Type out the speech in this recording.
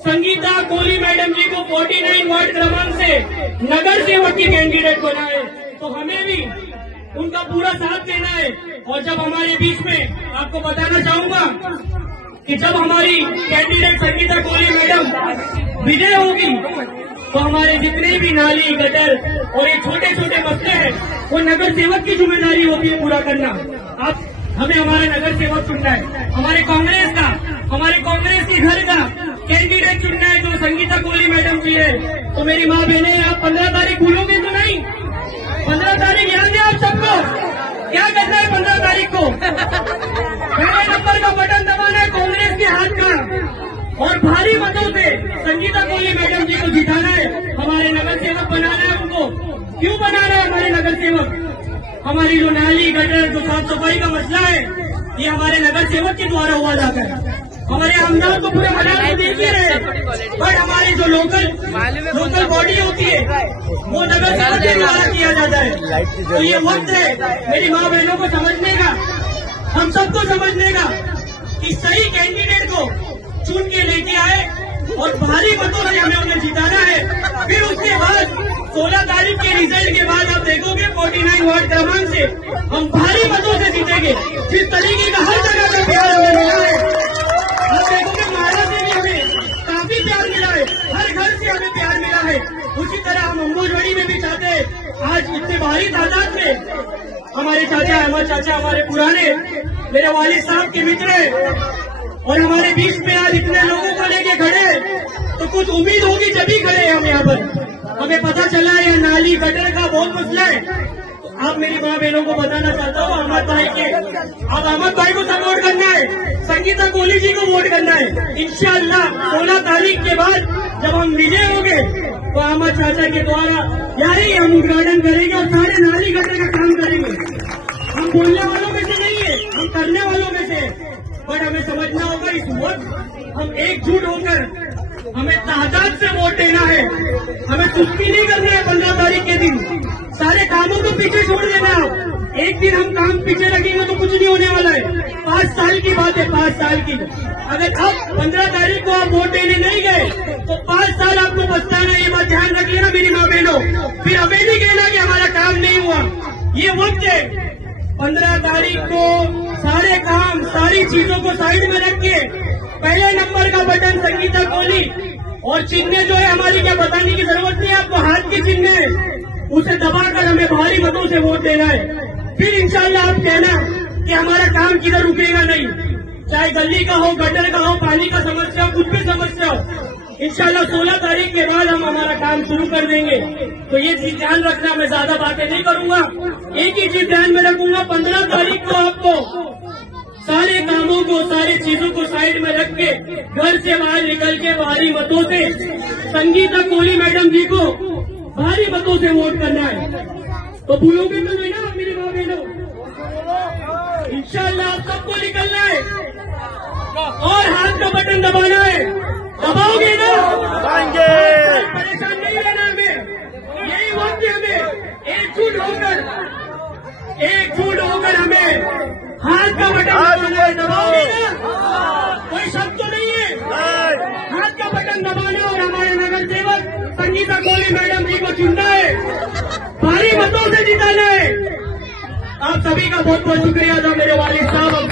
Sangeeta Kohli madam जी को 49 ward क्रमांक से नगर सेवक की कैंडिडेट बनाए, तो हमें भी उनका पूरा साथ देना है। और जब हमारे बीच में आपको बताना चाहूंगा कि जब हमारी कैंडिडेट संगीता कोहली मैडम विजय होगी तो हमारे जितने भी नाली गटर और ये छोटे छोटे मसले हैं वो नगर सेवक की जिम्मेदारी होती है पूरा करना। आप हमें हमारा नगर सेवक चुनना है, हमारे कांग्रेस के घर का कैंडिडेट चुनना है जो संगीता कोहली मैडम जी है। तो मेरी माँ बहने, आप 15 तारीख भूलोगे तो नहीं? 15 तारीख याद है आप सबको? क्या करना है 15 तारीख को? पहले नंबर का बटन दबाना है कांग्रेस के हाथ का और भारी मतों से संगीता कोहली मैडम जी को जिताना है, हमारे नगर सेवक बनाना है उनको। क्यों बनाना है हमारे नगर सेवक? हमारी जो नाली गटर जो साफ सफाई का मसला है ये हमारे नगर सेवक के द्वारा हुआ जाता है। हमारे आमदार को पूरे मना नहीं देख ही रहे, बट हमारी जो लोकल बॉडी होती है वो नगर सेवक के द्वारा किया जाता है। तो ये वक्त है मेरी माँ बहनों को समझने का, हम सबको समझने का कि सही कैंडिडेट को चुन के लेके आए और भारी मतों से हमें उन्हें जिताना है। फिर उसके बाद 16 तारीख के रिजल्ट के बाद आप देखोगे 49 वार्ड क्रमांक से हम भारी मतों से जीतेंगे। जिस तरीके का हर जगह का प्यार हमें मिला है, आप देखोगे महाराज से भी हमें काफी प्यार मिला है, हर घर से हमें प्यार मिला है। उसी तरह हम अम्बोजवाड़ी में भी चाहते हैं। आज इतने भारी तादाद में हमारे चाचा अहमद चाचा हमारे पुराने मेरे वालिद साहब के मित्र हैं और हमारे बीच में आज इतने लोगों को लेके खड़े, तो कुछ उम्मीद होगी जब ही खड़े हम यहाँ पर। हमें पता चला है नाली गटर का बहुत मसला है। तो आप मेरी माँ बहनों को बताना चाहता हूँ अहमद भाई को सपोर्ट करना है, संगीता कोहली जी को वोट करना है। इंशाअल्लाह 16 तारीख के बाद जब हम विजय होंगे तो अहमद चाचा के द्वारा यही हम उद्घाटन करेंगे और सारे नाली गटर का काम करेंगे। हम बोलने वालों में से नहीं है, हम करने वालों में से। बट हमें समझना होगा इस वक्त हम एकजुट होकर हमें तादाद से वोट देना है, हमें सुस्ती नहीं करनी है। 15 तारीख के दिन सारे कामों को पीछे छोड़ देना है। एक दिन हम काम पीछे रखेंगे तो कुछ नहीं होने वाला है। 5 साल की बात है, 5 साल की। अगर अब 15 तारीख को आप वोट देने नहीं गए तो 5 साल आपको पछताना है। ये बात ध्यान रख लेना मेरी माँ बहनों। फिर हमें नहीं कहना कि हमारा काम नहीं हुआ। ये वक्त है 15 तारीख को सारे काम सारी चीजों को साइड में रख के पहले नंबर का बटन संगीता कोहली और चिन्ह जो है हमारी क्या बताने की जरूरत नहीं है आपको, हाथ के चिन्ह है उसे दबाकर हमें भारी मतों से वोट देना है। फिर इंशाल्लाह आप कहना कि हमारा काम किधर रुकेगा नहीं, चाहे गली का हो, गटर का हो, पानी का समस्या हो, कुछ भी समस्या हो। इंशाल्लाह 16 तारीख के बाद हम हमारा काम शुरू कर देंगे। तो ये चीज ध्यान रखना, मैं ज्यादा बातें नहीं करूंगा, एक ही चीज ध्यान में रखूंगा। 15 तारीख को आपको सारे कामों को सारी चीजों को साइड में रख के घर से बाहर निकल के भारी मतों से संगीता कोहली मैडम जी को भारी मतों से वोट करना है। तो भूलोगे तो नहीं ना मेरी माँ बहनों? इंशाल्लाह आप सबको निकलना है और हाथ का बटन दबाना है। दबाओगे ना? परेशान नहीं रहना हमें। यही वक्त है हमें एकजुट होकर हमें हाथ का बटन दबाना है। दबाओगे ना? कोई शक तो नहीं है? हाथ का बटन दबाना और हमारे नगर सेवक संगीता कोहली मैडम जी को चुनना है, भारी मतों से जिताना है। आप सभी का बहुत बहुत शुक्रिया था मेरे वालिद साहब।